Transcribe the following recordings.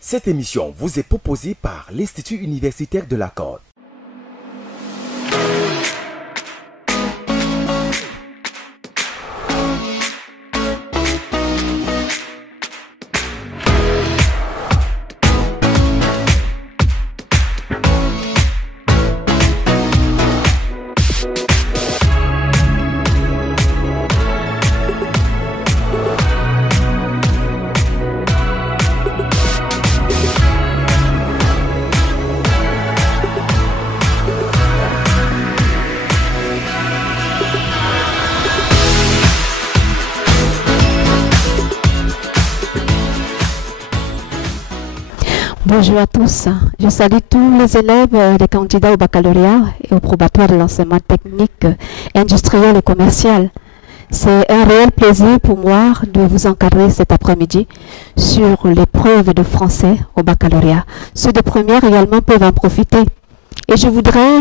Cette émission vous est proposée par l'Institut universitaire de la Côte. Bonjour à tous, je salue tous les élèves, les candidats au baccalauréat et au probatoire de l'enseignement technique, industriel et commercial. C'est un réel plaisir pour moi de vous encadrer cet après-midi sur l'épreuve de français au baccalauréat. Ceux de première également peuvent en profiter. Et je voudrais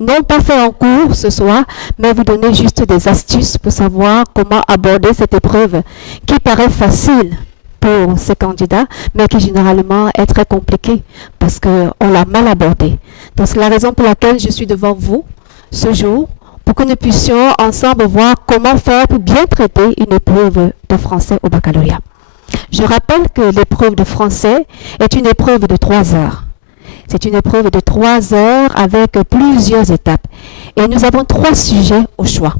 non pas faire un cours ce soir, mais vous donner juste des astuces pour savoir comment aborder cette épreuve qui paraît facile pour ces candidats, mais qui généralement est très compliqué parce qu'on l'a mal abordé. Donc c'est la raison pour laquelle je suis devant vous ce jour, pour que nous puissions ensemble voir comment faire pour bien traiter une épreuve de français au baccalauréat. Je rappelle que l'épreuve de français est une épreuve de 3 heures. C'est une épreuve de 3 heures avec plusieurs étapes. Et nous avons 3 sujets au choix.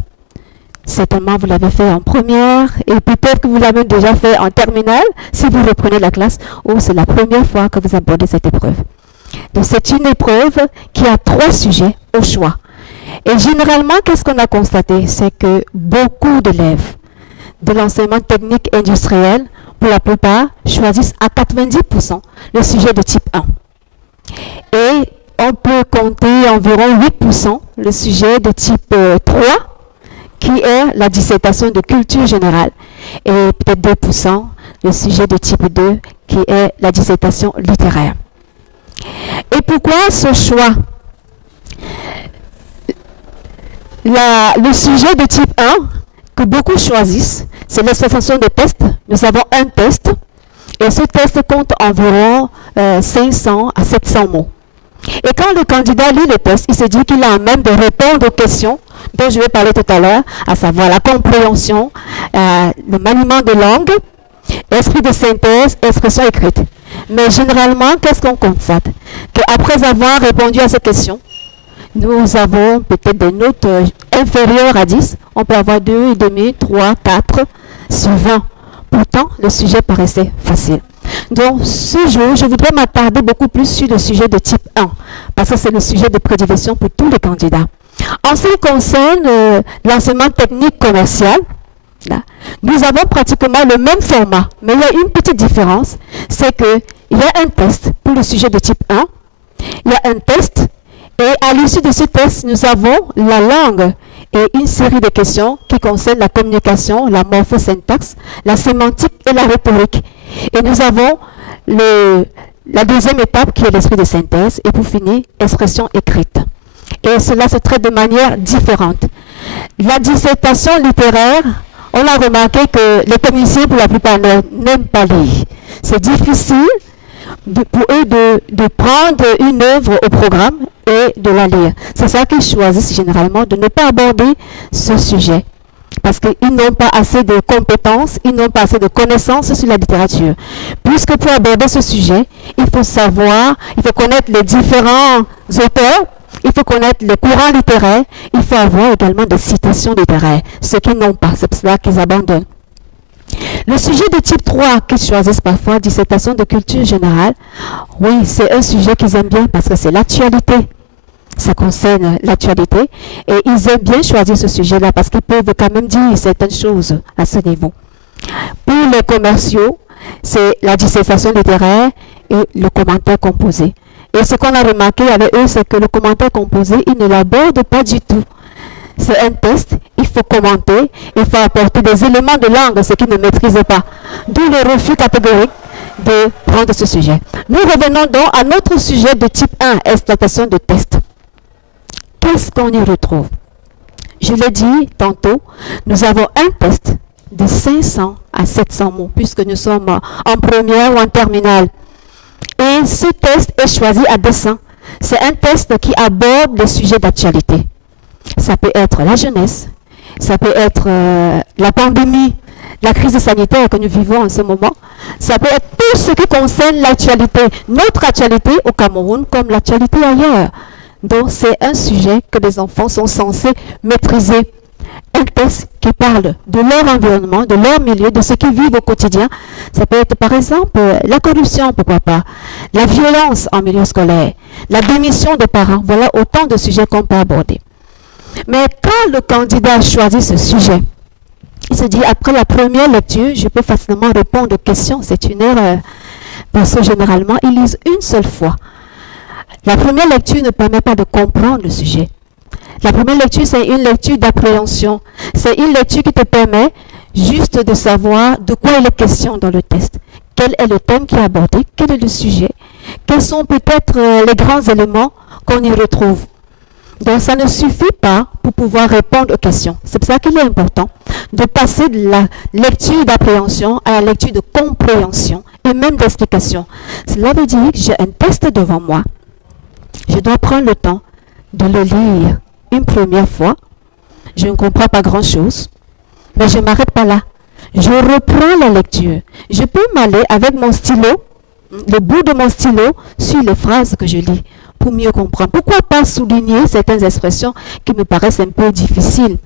Certainement, vous l'avez fait en première et peut-être que vous l'avez déjà fait en terminale si vous reprenez la classe ou c'est la première fois que vous abordez cette épreuve. Donc, c'est une épreuve qui a 3 sujets au choix. Et généralement, qu'est-ce qu'on a constaté? C'est que beaucoup d'élèves de l'enseignement technique industriel, pour la plupart, choisissent à 90% le sujet de type 1. Et on peut compter environ 8% le sujet de type 3, qui est la dissertation de culture générale, et peut-être 2% le sujet de type 2, qui est la dissertation littéraire. Et pourquoi ce choix? Le sujet de type 1, que beaucoup choisissent, c'est l'expression de test. Nous avons un test, et ce test compte environ 500 à 700 mots. Et quand le candidat lit le test, il se dit qu'il a même de répondre aux questions dont je vais parler tout à l'heure, à savoir la compréhension, le maniement de langue, esprit de synthèse, expression écrite. Mais généralement, qu'est-ce qu'on constate? Qu'après avoir répondu à ces questions, nous avons peut-être des notes inférieures à 10. On peut avoir 2,5, 3, 4 sur 20. Pourtant, le sujet paraissait facile. Donc, ce jour, je voudrais m'attarder beaucoup plus sur le sujet de type 1, parce que c'est le sujet de prédilection pour tous les candidats. En ce qui concerne l'enseignement technique commercial, là, nous avons pratiquement le même format, mais il y a une petite différence, c'est qu'il y a un test pour le sujet de type 1, il y a un test, et à l'issue de ce test, nous avons la langue et une série de questions qui concernent la communication, la morphosyntaxe, la sémantique et la rhétorique. Et nous avons la deuxième étape qui est l'esprit de synthèse, et pour finir, expression écrite. Et cela se traite de manière différente. La dissertation littéraire, on a remarqué que les techniciens, pour la plupart, n'aiment pas lire. C'est difficile pour eux de prendre une œuvre au programme et de la lire. C'est ça qu'ils choisissent généralement, de ne pas aborder ce sujet. Parce qu'ils n'ont pas assez de compétences, ils n'ont pas assez de connaissances sur la littérature. Puisque pour aborder ce sujet, il faut savoir, il faut connaître les différents auteurs, il faut connaître les courants littéraires, il faut avoir également des citations littéraires, ce qu'ils n'ont pas, c'est pour cela qu'ils abandonnent. Le sujet de type 3 qu'ils choisissent parfois, dissertation de culture générale, oui, c'est un sujet qu'ils aiment bien parce que c'est l'actualité. Ça concerne l'actualité et ils aiment bien choisir ce sujet-là parce qu'ils peuvent quand même dire certaines choses à ce niveau. Pour les commerciaux, c'est la dissertation littéraire et le commentaire composé. Et ce qu'on a remarqué avec eux, c'est que le commentaire composé, ils ne l'abordent pas du tout. C'est un test, il faut commenter, il faut apporter des éléments de langue, ce qu'ils ne maîtrisent pas. D'où le refus catégorique de prendre ce sujet. Nous revenons donc à notre sujet de type 1, exploitation de test. Qu'est-ce qu'on y retrouve? Je l'ai dit tantôt, nous avons un test de 500 à 700 mots, puisque nous sommes en première ou en terminale. Et ce test est choisi à dessein. C'est un test qui aborde les sujets d'actualité. Ça peut être la jeunesse, ça peut être la pandémie, la crise sanitaire que nous vivons en ce moment. Ça peut être tout ce qui concerne l'actualité, notre actualité au Cameroun comme l'actualité ailleurs. Donc c'est un sujet que les enfants sont censés maîtriser. Un test qui parle de leur environnement, de leur milieu, de ce qu'ils vivent au quotidien. Ça peut être par exemple la corruption, pourquoi pas, la violence en milieu scolaire, la démission des parents. Voilà autant de sujets qu'on peut aborder. Mais quand le candidat choisit ce sujet, il se dit après la première lecture, je peux facilement répondre aux questions. C'est une erreur. Parce que généralement, ils lisent une seule fois. La première lecture ne permet pas de comprendre le sujet. La première lecture, c'est une lecture d'appréhension. C'est une lecture qui te permet juste de savoir de quoi il est question dans le test. Quel est le thème qui est abordé? Quel est le sujet? Quels sont peut-être les grands éléments qu'on y retrouve? Donc, ça ne suffit pas pour pouvoir répondre aux questions. C'est pour ça qu'il est important de passer de la lecture d'appréhension à la lecture de compréhension et même d'explication. Cela veut dire que j'ai un test devant moi. Je dois prendre le temps de le lire une première fois. Je ne comprends pas grand-chose, mais je ne m'arrête pas là. Je reprends la lecture. Je peux m'aller avec mon stylo, le bout de mon stylo, sur les phrases que je lis pour mieux comprendre. Pourquoi pas souligner certaines expressions qui me paraissent un peu difficiles?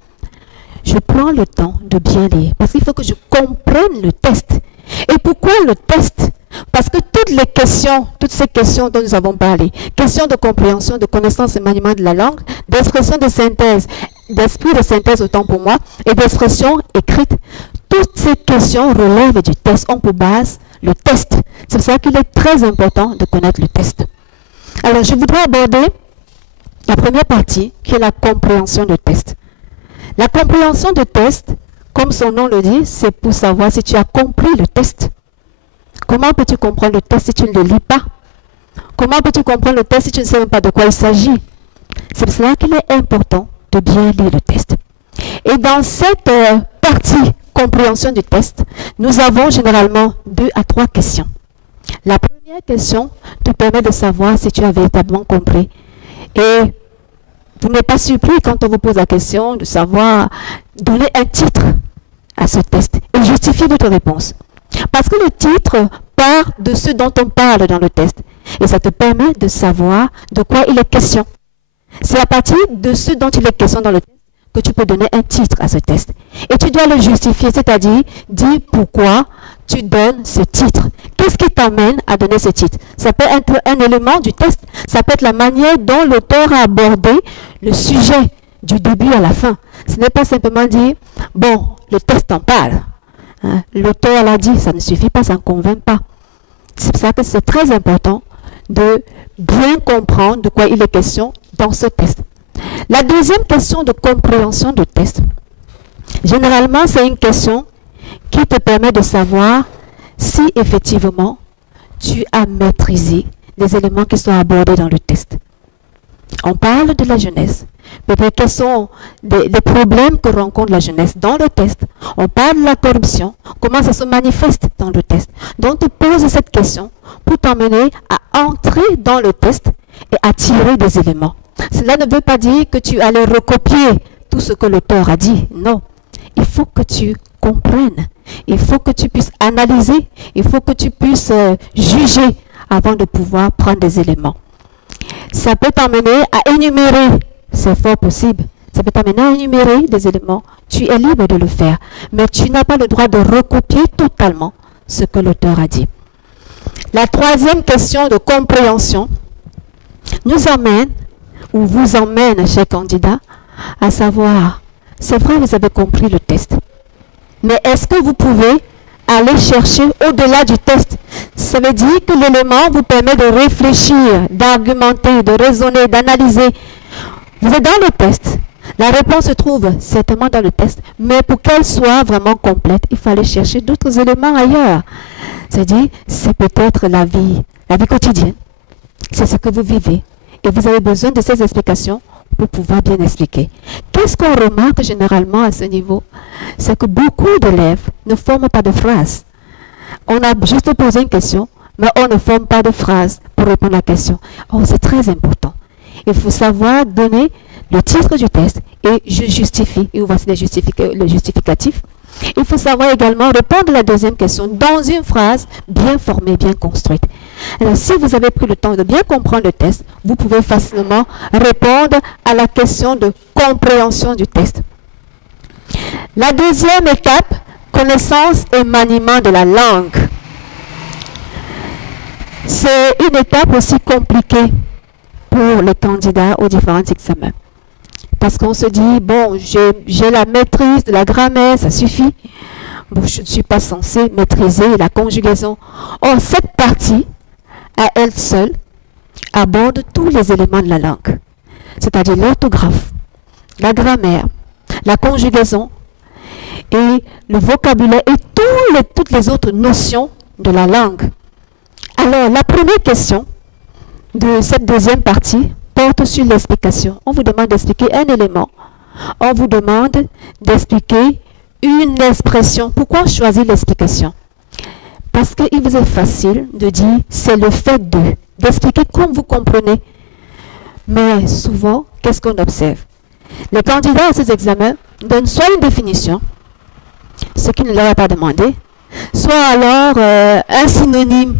Je prends le temps de bien lire parce qu'il faut que je comprenne le test. Et pourquoi le test? Parce que toutes ces questions dont nous avons parlé, questions de compréhension, de connaissance et maniement de la langue, d'expression de synthèse, d'esprit de synthèse autant pour moi, et d'expression écrite, toutes ces questions relèvent du test, ont pour base le test. C'est pour ça qu'il est très important de connaître le test. Alors, je voudrais aborder la première partie, qui est la compréhension de test. La compréhension de test, comme son nom le dit, c'est pour savoir si tu as compris le test. Comment peux-tu comprendre le test si tu ne le lis pas? Comment peux-tu comprendre le test si tu ne sais même pas de quoi il s'agit? C'est pour cela qu'il est important de bien lire le test. Et dans cette partie compréhension du test, nous avons généralement 2 à 3 questions. La première question te permet de savoir si tu as véritablement compris. Et vous n'êtes pas surpris quand on vous pose la question de savoir donner un titre à ce test et justifier votre réponse. Parce que le titre part de ce dont on parle dans le test. Et ça te permet de savoir de quoi il est question. C'est à partir de ce dont il est question dans le test que tu peux donner un titre à ce test. Et tu dois le justifier, c'est-à-dire dire pourquoi tu donnes ce titre. Qu'est-ce qui t'amène à donner ce titre? Ça peut être un élément du test. Ça peut être la manière dont l'auteur a abordé le sujet du début à la fin. Ce n'est pas simplement dire, bon, le test en parle. Hein, l'auteur l'a dit, ça ne suffit pas, ça ne convainc pas. C'est pour ça que c'est très important de bien comprendre de quoi il est question dans ce test. La deuxième question de compréhension de test, généralement, c'est une question qui te permet de savoir si effectivement tu as maîtrisé les éléments qui sont abordés dans le test. On parle de la jeunesse. Peut-être quels sont les problèmes que rencontre la jeunesse dans le test. On parle de la corruption, comment ça se manifeste dans le test. Donc, tu poses cette question pour t'emmener à entrer dans le test et à tirer des éléments. Cela ne veut pas dire que tu allais recopier tout ce que l'auteur a dit. Non. Il faut que tu comprennes. Il faut que tu puisses analyser. Il faut que tu puisses juger avant de pouvoir prendre des éléments. Ça peut t'amener à énumérer. C'est fort possible. Ça peut t'amener à énumérer des éléments. Tu es libre de le faire. Mais tu n'as pas le droit de recopier totalement ce que l'auteur a dit. La troisième question de compréhension nous emmène, ou vous emmène, chers candidats, à savoir, c'est vrai, vous avez compris le test. Mais est-ce que vous pouvez aller chercher au-delà du test? Ça veut dire que l'élément vous permet de réfléchir, d'argumenter, de raisonner, d'analyser. Vous êtes dans le test. La réponse se trouve certainement dans le test. Mais pour qu'elle soit vraiment complète, il faut aller chercher d'autres éléments ailleurs. C'est-à-dire, c'est peut-être la vie quotidienne. C'est ce que vous vivez. Et vous avez besoin de ces explications pour pouvoir bien expliquer. Qu'est-ce qu'on remarque généralement à ce niveau? C'est que beaucoup d'élèves ne forment pas de phrases. On a juste posé une question, mais on ne forme pas de phrase pour répondre à la question. Oh, c'est très important. Il faut savoir donner le titre du test et je justifie. Et voici le justificatif. Il faut savoir également répondre à la deuxième question dans une phrase bien formée, bien construite. Alors, si vous avez pris le temps de bien comprendre le test, vous pouvez facilement répondre à la question de compréhension du test. La deuxième étape, connaissance et maniement de la langue. C'est une étape aussi compliquée pour les candidats aux différents examens. Parce qu'on se dit, bon, j'ai la maîtrise de la grammaire, ça suffit. Bon, je ne suis pas censé maîtriser la conjugaison. Or, cette partie, à elle seule, aborde tous les éléments de la langue. C'est-à-dire l'orthographe, la grammaire, la conjugaison et le vocabulaire et toutes les autres notions de la langue. Alors, la première question de cette deuxième partie porte sur l'explication. On vous demande d'expliquer un élément. On vous demande d'expliquer une expression. Pourquoi choisir l'explication? Parce qu'il vous est facile de dire c'est le fait d'expliquer comme vous comprenez. Mais souvent, qu'est-ce qu'on observe? Les candidats à ces examens donnent soit une définition, ce qui ne leur est pas demandé, soit alors un synonyme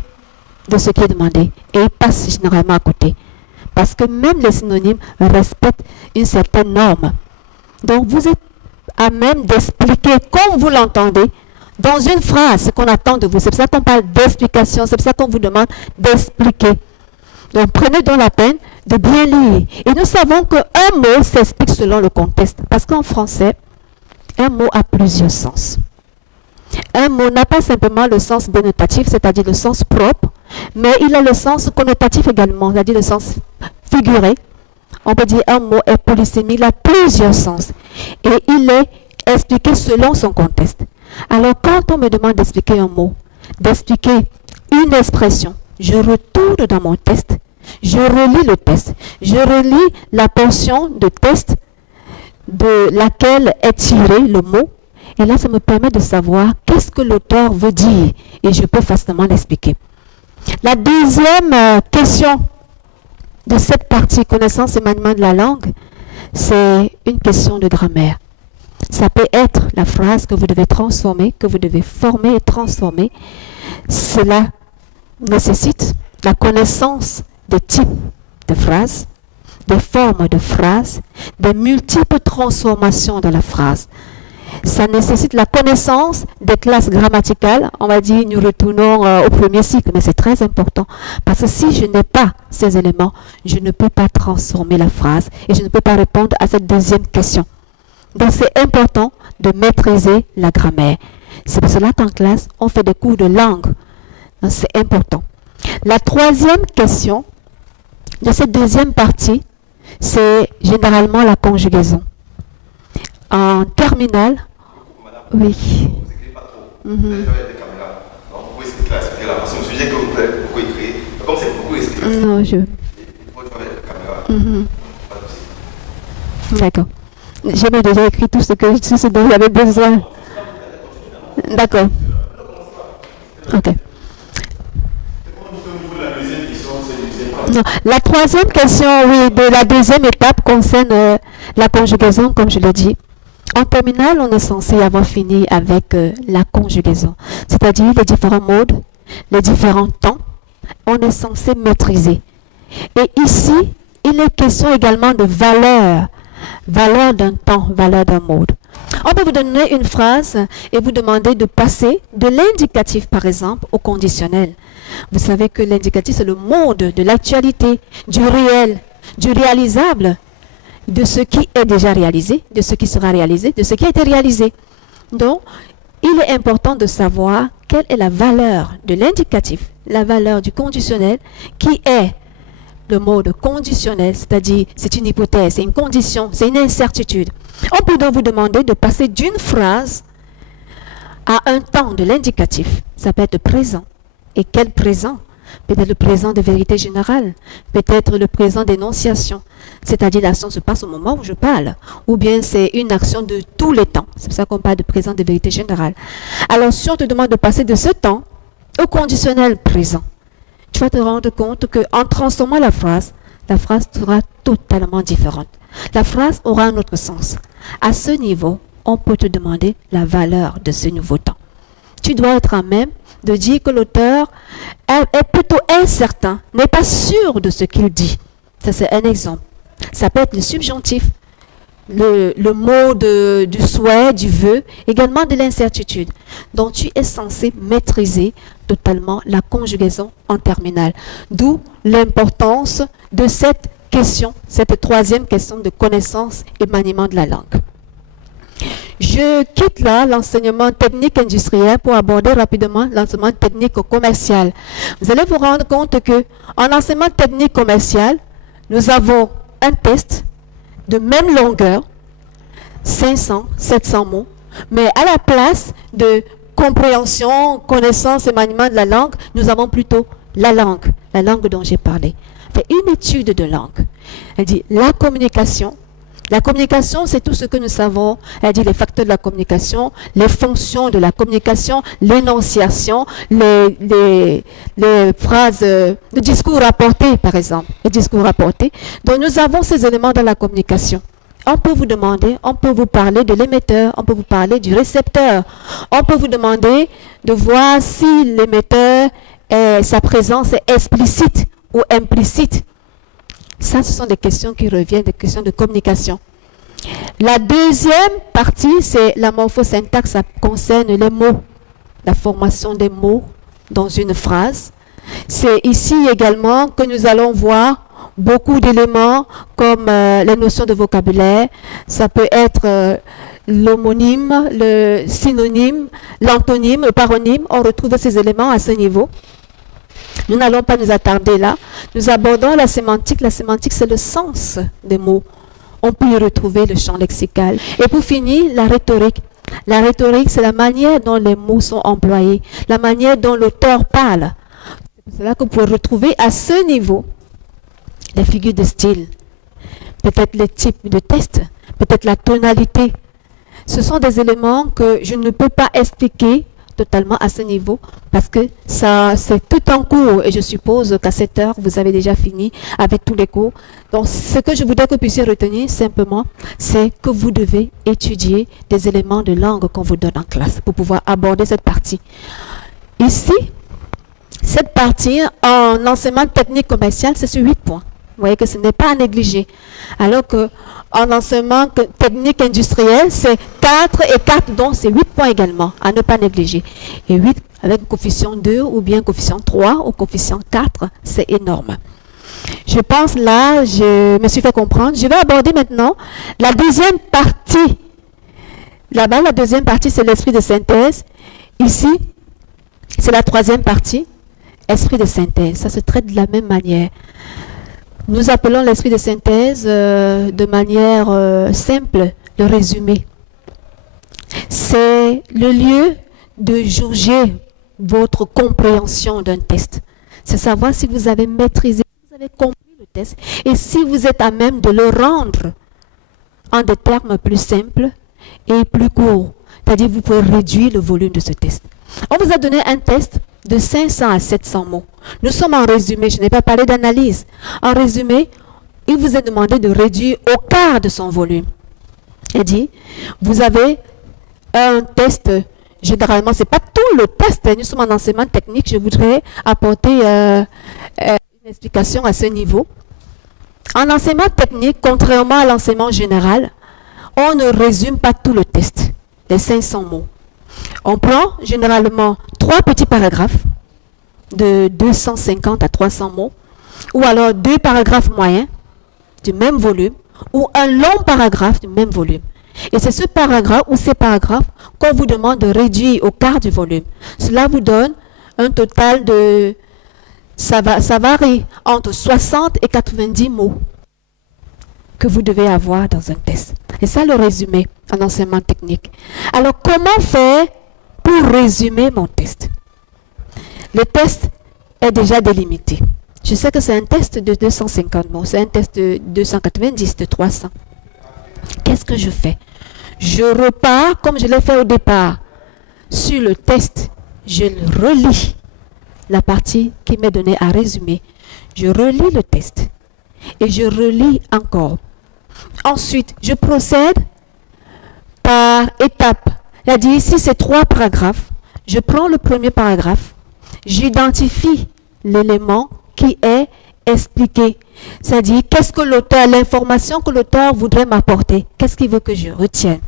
de ce qui est demandé. Et ils passent généralement à côté. Parce que même les synonymes respectent une certaine norme. Donc vous êtes à même d'expliquer comme vous l'entendez dans une phrase ce qu'on attend de vous. C'est pour ça qu'on parle d'explication, c'est pour ça qu'on vous demande d'expliquer. Donc prenez donc la peine de bien lire. Et nous savons qu'un mot s'explique selon le contexte. Parce qu'en français, un mot a plusieurs sens. Un mot n'a pas simplement le sens dénotatif, c'est-à-dire le sens propre, mais il a le sens connotatif également, c'est-à-dire le sens figuré. On peut dire un mot est polysémique, il a plusieurs sens. Et il est expliqué selon son contexte. Alors quand on me demande d'expliquer un mot, d'expliquer une expression, je retourne dans mon test, je relis le test, je relis la portion de test de laquelle est tiré le mot. Et là, ça me permet de savoir qu'est-ce que l'auteur veut dire. Et je peux facilement l'expliquer. La deuxième question de cette partie, connaissance et maniement de la langue, c'est une question de grammaire. Ça peut être la phrase que vous devez transformer, que vous devez former et transformer. Cela nécessite la connaissance des types de phrases, des formes de phrases, des multiples transformations de la phrase. Ça nécessite la connaissance des classes grammaticales. On va dire, nous retournons au premier cycle, mais c'est très important. Parce que si je n'ai pas ces éléments, je ne peux pas transformer la phrase et je ne peux pas répondre à cette deuxième question. Donc c'est important de maîtriser la grammaire. C'est pour cela qu'en classe, on fait des cours de langue. Donc c'est important. La troisième question de cette deuxième partie, c'est généralement la conjugaison. En terminale, oui. Non, je... D'accord. J'ai déjà écrit tout ce dont j'avais besoin. D'accord. Ok. Non. La troisième question, oui, de la deuxième étape concerne la conjugaison, comme je l'ai dit. En terminale, on est censé avoir fini avec la conjugaison, c'est-à-dire les différents modes, les différents temps, on est censé maîtriser. Et ici, il est question également de valeur, valeur d'un temps, valeur d'un mode. On peut vous donner une phrase et vous demander de passer de l'indicatif, par exemple, au conditionnel. Vous savez que l'indicatif, c'est le mode de l'actualité, du réel, du réalisable, de ce qui est déjà réalisé, de ce qui sera réalisé, de ce qui a été réalisé. Donc, il est important de savoir quelle est la valeur de l'indicatif, la valeur du conditionnel, qui est le mode conditionnel, c'est-à-dire c'est une hypothèse, c'est une condition, c'est une incertitude. On peut donc vous demander de passer d'une phrase à un temps de l'indicatif. Ça peut être présent. Et quel présent? Peut-être le présent de vérité générale, peut-être le présent d'énonciation, c'est-à-dire l'action se passe au moment où je parle, ou bien c'est une action de tous les temps, c'est pour ça qu'on parle de présent de vérité générale. Alors si on te demande de passer de ce temps au conditionnel présent, tu vas te rendre compte qu'en transformant la phrase sera totalement différente. La phrase aura un autre sens. À ce niveau, on peut te demander la valeur de ce nouveau temps. Tu dois être à même de dire que l'auteur est plutôt incertain, n'est pas sûr de ce qu'il dit. Ça, c'est un exemple. Ça peut être le subjonctif, le mot du souhait, du vœu, également de l'incertitude. Donc, tu es censé maîtriser totalement la conjugaison en terminale. D'où l'importance de cette question, cette troisième question de connaissance et maniement de la langue. Je quitte là l'enseignement technique industriel pour aborder rapidement l'enseignement technique commercial. Vous allez vous rendre compte que en enseignement technique commercial, nous avons un test de même longueur, 500, 700 mots, mais à la place de compréhension, connaissance et maniement de la langue, nous avons plutôt la langue dont j'ai parlé. Fait une étude de langue. Elle dit la communication. La communication, c'est tout ce que nous savons. Elle dit les facteurs de la communication, les fonctions de la communication, l'énonciation, les phrases, le discours rapporté, par exemple. Le discours rapporté. Donc, nous avons ces éléments dans la communication. On peut vous demander, on peut vous parler de l'émetteur, on peut vous parler du récepteur. On peut vous demander de voir si l'émetteur, sa présence est explicite ou implicite. Ça, ce sont des questions qui reviennent, des questions de communication. La deuxième partie, c'est la morphosyntaxe. Ça concerne les mots, la formation des mots dans une phrase. C'est ici également que nous allons voir beaucoup d'éléments comme les notions de vocabulaire. Ça peut être l'homonyme, le synonyme, l'antonyme, le paronyme. On retrouve ces éléments à ce niveau. Nous n'allons pas nous attarder là. Nous abordons la sémantique. La sémantique, c'est le sens des mots. On peut y retrouver le champ lexical. Et pour finir, la rhétorique. La rhétorique, c'est la manière dont les mots sont employés, la manière dont l'auteur parle. C'est pour cela que vous pouvez retrouver à ce niveau les figures de style, peut-être les types de texte, peut-être la tonalité. Ce sont des éléments que je ne peux pas expliquer totalement à ce niveau parce que ça c'est tout en cours et je suppose qu'à cette heure vous avez déjà fini avec tous les cours. Donc ce que je voudrais que vous puissiez retenir simplement, c'est que vous devez étudier des éléments de langue qu'on vous donne en classe pour pouvoir aborder cette partie. Ici, cette partie en enseignement technique commercial, c'est sur 8 points. Vous voyez que ce n'est pas à négliger. Alors que en enseignement technique industriel, c'est 4 et 4, donc c'est 8 points également, à ne pas négliger. Et 8 avec coefficient 2 ou bien coefficient 3 ou coefficient 4, c'est énorme. Je pense là, je me suis fait comprendre. Je vais aborder maintenant la deuxième partie. Là-bas, la deuxième partie, c'est l'esprit de synthèse. Ici, c'est la troisième partie, esprit de synthèse. Ça se traite de la même manière. Nous appelons l'esprit de synthèse de manière simple, le résumé. C'est le lieu de jauger votre compréhension d'un test. C'est savoir si vous avez maîtrisé, si vous avez compris le test et si vous êtes à même de le rendre en des termes plus simples et plus courts. C'est-à-dire vous pouvez réduire le volume de ce test. On vous a donné un test de 500 à 700 mots. Nous sommes en résumé, je n'ai pas parlé d'analyse. En résumé, il vous est demandé de réduire au quart de son volume. Il dit, vous avez un test, généralement, ce n'est pas tout le test, nous sommes en enseignement technique, je voudrais apporter une explication à ce niveau. En enseignement technique, contrairement à l'enseignement général, on ne résume pas tout le test, les 500 mots. On prend généralement 3 petits paragraphes de 250 à 300 mots, ou alors 2 paragraphes moyens du même volume, ou un long paragraphe du même volume. Et c'est ce paragraphe ou ces paragraphes qu'on vous demande de réduire au quart du volume. Cela vous donne un total de... Ça varie entre 60 et 90 mots que vous devez avoir dans un test. Et ça, le résumé en enseignement technique. Alors, comment faire pour résumer mon test? Le test est déjà délimité. Je sais que c'est un test de 250 mots, c'est un test de 290, de 300. Qu'est-ce que je fais? Je repars, comme je l'ai fait au départ, sur le test, je le relis la partie qui m'est donnée à résumer, je relis le test et je relis encore. Ensuite, je procède par étapes. C'est-à-dire, ici, c'est 3 paragraphes. Je prends le premier paragraphe, j'identifie l'élément qui est expliqué. C'est-à-dire, qu'est-ce que l'auteur, l'information que l'auteur voudrait m'apporter, qu'est-ce qu'il veut que je retienne.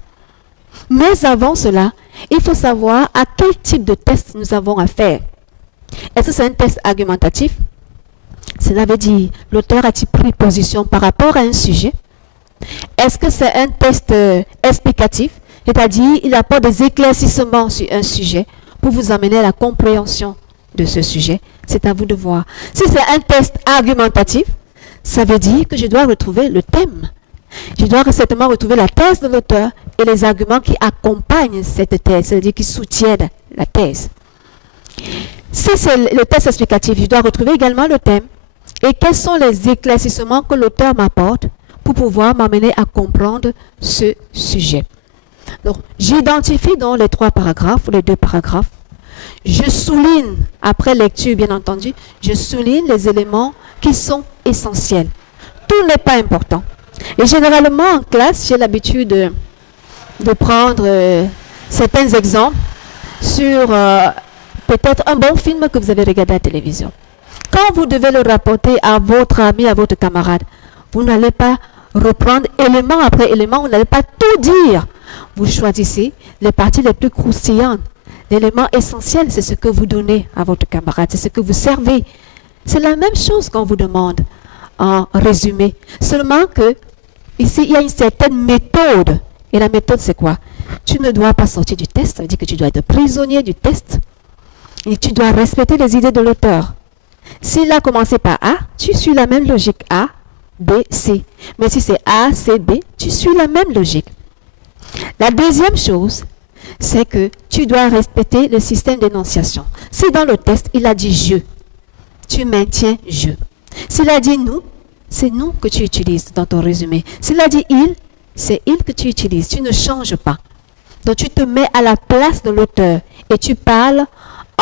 Mais avant cela, il faut savoir à quel type de test nous avons affaire. Est-ce que c'est un test argumentatif? Cela veut dire, l'auteur a-t-il pris position par rapport à un sujet? Est-ce que c'est un test explicatif? C'est-à-dire, il apporte des éclaircissements sur un sujet pour vous amener à la compréhension de ce sujet. C'est à vous de voir. Si c'est un test argumentatif, ça veut dire que je dois retrouver le thème. Je dois certainement retrouver la thèse de l'auteur et les arguments qui accompagnent cette thèse, c'est-à-dire qui soutiennent la thèse. Si c'est le test explicatif, je dois retrouver également le thème et quels sont les éclaircissements que l'auteur m'apporte pour pouvoir m'amener à comprendre ce sujet. Donc, j'identifie dans les 3 paragraphes ou les 2 paragraphes. Je souligne, après lecture bien entendu, je souligne les éléments qui sont essentiels. Tout n'est pas important. Et généralement en classe, j'ai l'habitude de prendre certains exemples sur peut-être un bon film que vous avez regardé à la télévision. Quand vous devez le rapporter à votre ami, à votre camarade, vous n'allez pas reprendre élément après élément, vous n'allez pas tout dire. Vous choisissez les parties les plus croustillantes. L'élément essentiel, c'est ce que vous donnez à votre camarade, c'est ce que vous servez. C'est la même chose qu'on vous demande en résumé. Seulement que, ici, il y a une certaine méthode. Et la méthode, c'est quoi? Tu ne dois pas sortir du test, ça veut dire que tu dois être prisonnier du test. Et tu dois respecter les idées de l'auteur. S'il a commencé par A, tu suis la même logique A, B, C. Mais si c'est A, C, B, tu suis la même logique. La deuxième chose, c'est que tu dois respecter le système d'énonciation. Si dans le test, il a dit je, tu maintiens je. S'il a dit nous, c'est nous que tu utilises dans ton résumé. S'il a dit il, c'est il que tu utilises. Tu ne changes pas. Donc tu te mets à la place de l'auteur et tu parles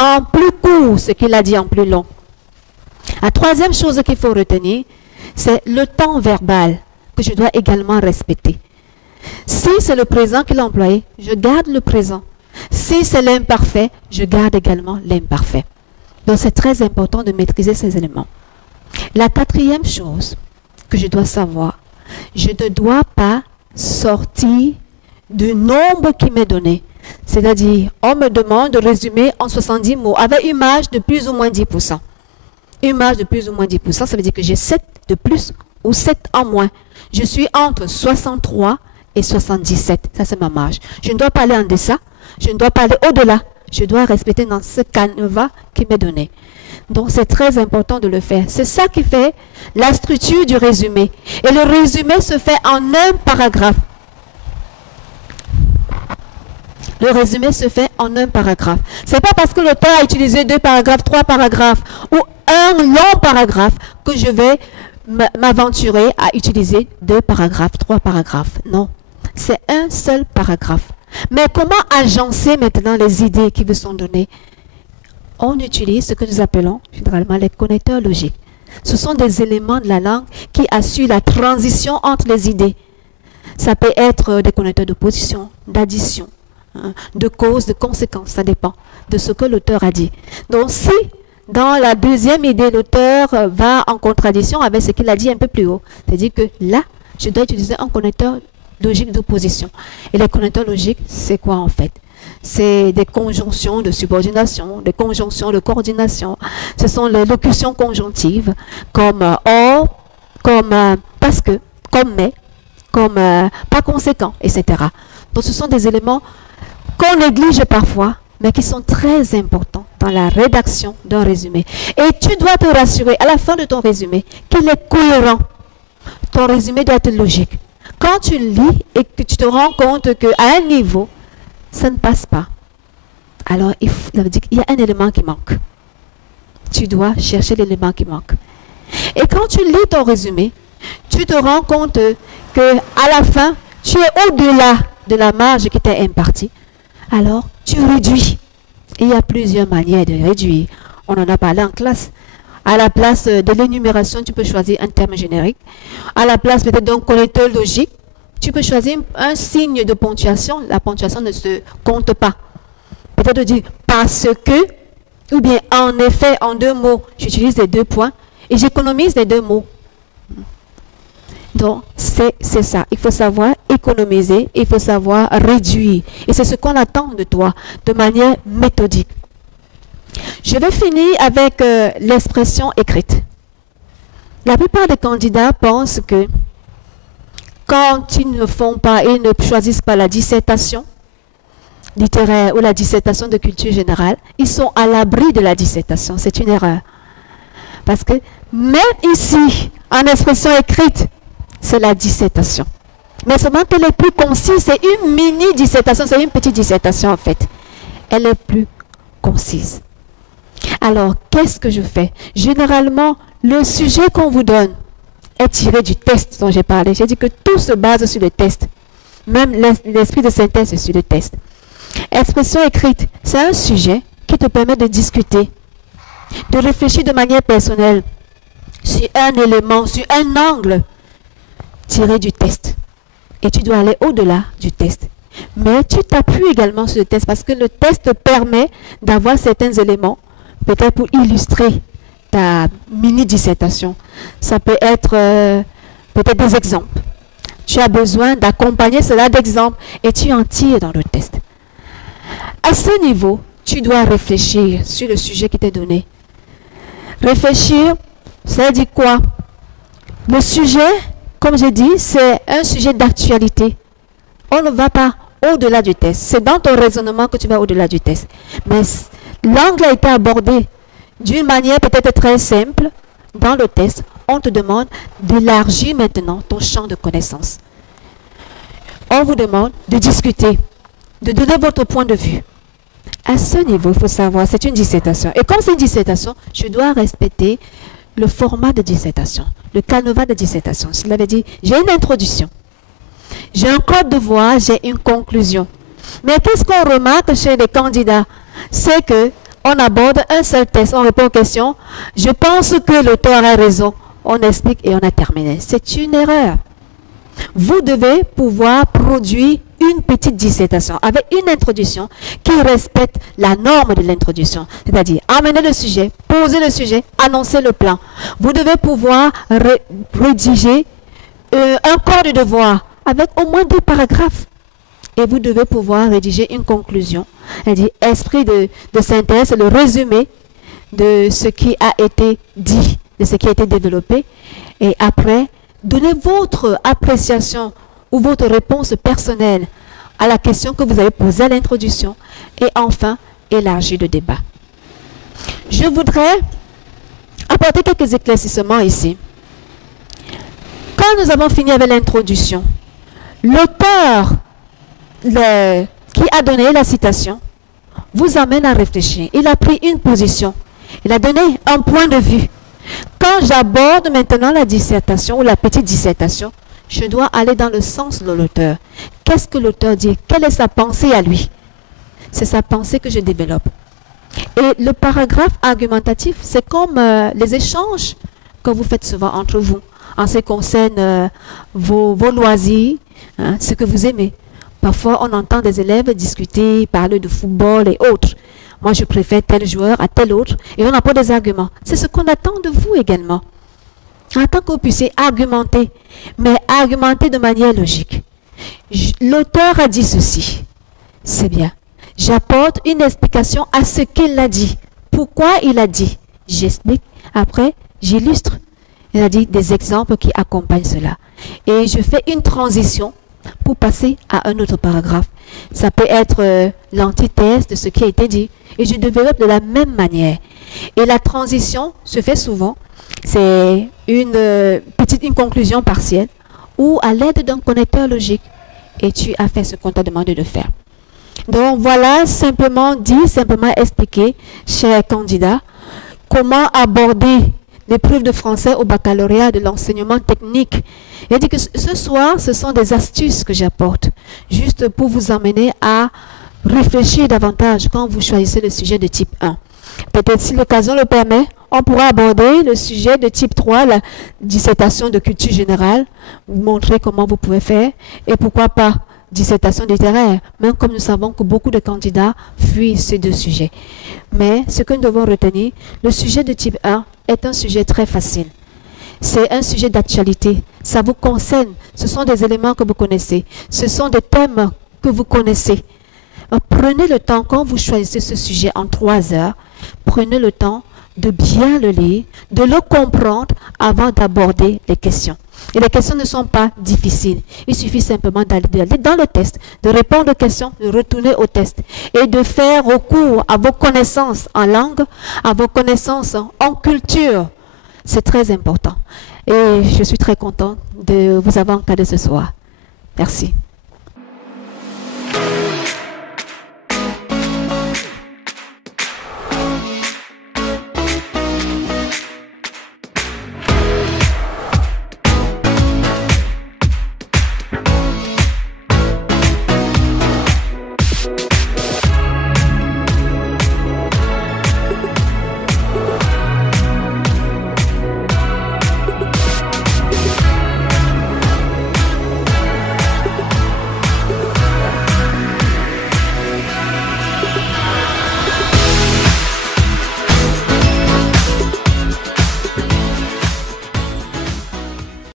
en plus court ce qu'il a dit en plus long. La troisième chose qu'il faut retenir, c'est le temps verbal que je dois également respecter. Si c'est le présent qu'il a employé, je garde le présent. Si c'est l'imparfait, je garde également l'imparfait. Donc c'est très important de maîtriser ces éléments. La quatrième chose que je dois savoir, je ne dois pas sortir du nombre qui m'est donné. C'est-à-dire, on me demande de résumer en 70 mots avec une marge de plus ou moins 10%. Une marge de plus ou moins 10%, ça veut dire que j'ai 7 de plus ou 7 en moins. Je suis entre 63 et 77. Ça, c'est ma marge. Je ne dois pas aller en deçà. Je ne dois pas aller au-delà. Je dois respecter dans ce canevas qui m'est donné. Donc, c'est très important de le faire. C'est ça qui fait la structure du résumé. Et le résumé se fait en un paragraphe. Le résumé se fait en un paragraphe. Ce n'est pas parce que l'auteur a utilisé 2 paragraphes, 3 paragraphes ou un long paragraphe que je vais m'aventurer à utiliser 2 paragraphes, 3 paragraphes. Non, c'est un seul paragraphe. Mais comment agencer maintenant les idées qui vous sont données? On utilise ce que nous appelons généralement les connecteurs logiques. Ce sont des éléments de la langue qui assurent la transition entre les idées. Ça peut être des connecteurs de position, d'addition, de cause, de conséquence. Ça dépend de ce que l'auteur a dit. Donc si dans la deuxième idée, l'auteur va en contradiction avec ce qu'il a dit un peu plus haut, c'est-à-dire que là, je dois utiliser un connecteur logique d'opposition. Et les connecteurs logiques, c'est quoi en fait? C'est des conjonctions de subordination, des conjonctions de coordination. Ce sont les locutions conjonctives comme or, comme parce que, comme mais, comme par conséquent, etc. Donc ce sont des éléments qu'on néglige parfois, mais qui sont très importants dans la rédaction d'un résumé. Et tu dois te rassurer à la fin de ton résumé qu'il est cohérent. Ton résumé doit être logique. Quand tu lis et que tu te rends compte qu'à un niveau, ça ne passe pas, alors ça veut dire qu'il y a un élément qui manque. Tu dois chercher l'élément qui manque. Et quand tu lis ton résumé, tu te rends compte qu'à la fin, tu es au-delà de la marge qui t'est impartie. Alors, tu réduis. Il y a plusieurs manières de réduire. On en a parlé en classe. À la place de l'énumération, tu peux choisir un terme générique. À la place peut-être d'un connecteur logique, tu peux choisir un signe de ponctuation. La ponctuation ne se compte pas. Peut-être dire parce que, ou bien en effet, en 2 mots, j'utilise les 2 points et j'économise les 2 mots. Donc, c'est ça. Il faut savoir économiser, il faut savoir réduire. Et c'est ce qu'on attend de toi, de manière méthodique. Je vais finir avec l'expression écrite. La plupart des candidats pensent que quand ils ne font pas, ils ne choisissent pas la dissertation littéraire ou la dissertation de culture générale, ils sont à l'abri de la dissertation. C'est une erreur. Parce que même ici, en expression écrite, c'est la dissertation. Mais seulement qu'elle est plus concise, c'est une mini-dissertation, c'est une petite dissertation en fait. Elle est plus concise. Alors, qu'est-ce que je fais? Généralement, le sujet qu'on vous donne est tiré du test dont j'ai parlé. J'ai dit que tout se base sur le test. Même l'esprit de synthèse est sur le test. Expression écrite, c'est un sujet qui te permet de discuter, de réfléchir de manière personnelle sur un élément, sur un angle tiré du test. Et tu dois aller au-delà du test. Mais tu t'appuies également sur le test parce que le test te permet d'avoir certains éléments, peut-être pour illustrer ta mini-dissertation. Ça peut être peut-être des exemples. Tu as besoin d'accompagner cela d'exemples et tu en tires dans le test. À ce niveau, tu dois réfléchir sur le sujet qui t'est donné. Réfléchir, ça dit quoi? Le sujet, comme j'ai dit, c'est un sujet d'actualité. On ne va pas au-delà du test. C'est dans ton raisonnement que tu vas au-delà du test. Mais l'angle a été abordé d'une manière peut-être très simple. Dans le test, on te demande d'élargir maintenant ton champ de connaissances. On vous demande de discuter, de donner votre point de vue. À ce niveau, il faut savoir, c'est une dissertation. Et comme c'est une dissertation, je dois respecter le format de dissertation, le canevas de dissertation. Cela veut dire, j'ai une introduction, j'ai un code de voix, j'ai une conclusion. Mais qu'est-ce qu'on remarque chez les candidats? C'est que on aborde un seul test, on répond aux questions. Je pense que l'auteur a raison. On explique et on a terminé. C'est une erreur. Vous devez pouvoir produire une petite dissertation avec une introduction qui respecte la norme de l'introduction. C'est-à-dire amener le sujet, poser le sujet, annoncer le plan. Vous devez pouvoir rédiger un corps de devoir avec au moins 2 paragraphes. Et vous devez pouvoir rédiger une conclusion. C'est-à-dire esprit de synthèse, le résumé de ce qui a été dit, de ce qui a été développé. Et après, donnez votre appréciation ou votre réponse personnelle à la question que vous avez posée à l'introduction. Et enfin, élargir le débat. Je voudrais apporter quelques éclaircissements ici. Quand nous avons fini avec l'introduction, l'auteur qui a donné la citation vous amène à réfléchir. Il a pris une position. Il a donné un point de vue. Quand j'aborde maintenant la dissertation ou la petite dissertation, je dois aller dans le sens de l'auteur. Qu'est-ce que l'auteur dit? Quelle est sa pensée à lui? C'est sa pensée que je développe. Et le paragraphe argumentatif, c'est comme les échanges que vous faites souvent entre vous en ce qui concerne vos loisirs, hein, ce que vous aimez. Parfois, on entend des élèves discuter, parler de football et autres. Moi, je préfère tel joueur à tel autre. Et on n'a pas des arguments. C'est ce qu'on attend de vous également. On attend que vous puissiez argumenter, mais argumenter de manière logique. L'auteur a dit ceci. C'est bien. J'apporte une explication à ce qu'il a dit. Pourquoi il a dit? J'explique. Après, j'illustre. Il a dit des exemples qui accompagnent cela. Et je fais une transition pour passer à un autre paragraphe. Ça peut être l'antithèse de ce qui a été dit. Et je développe de la même manière. Et la transition se fait souvent. C'est une conclusion partielle ou à l'aide d'un connecteur logique. Et tu as fait ce qu'on t'a demandé de faire. Donc voilà, simplement dit, simplement expliqué, chers candidats, comment aborder l'épreuve de français au baccalauréat de l'enseignement technique. Il a dit que ce soir, ce sont des astuces que j'apporte, juste pour vous amener à réfléchir davantage quand vous choisissez le sujet de type 1. Peut-être si l'occasion le permet, on pourra aborder le sujet de type 3, la dissertation de culture générale, vous montrer comment vous pouvez faire, et pourquoi pas dissertation littéraire, même comme nous savons que beaucoup de candidats fuient ces deux sujets. Mais ce que nous devons retenir, le sujet de type 1 est un sujet très facile. C'est un sujet d'actualité, ça vous concerne, ce sont des éléments que vous connaissez, ce sont des thèmes que vous connaissez. Prenez le temps, quand vous choisissez ce sujet en 3 heures, prenez le temps de bien le lire, de le comprendre avant d'aborder les questions. Et les questions ne sont pas difficiles. Il suffit simplement d'aller dans le test, de répondre aux questions, de retourner au test et de faire recours à vos connaissances en langue, à vos connaissances en culture. C'est très important. Et je suis très contente de vous avoir encadré ce soir. Merci.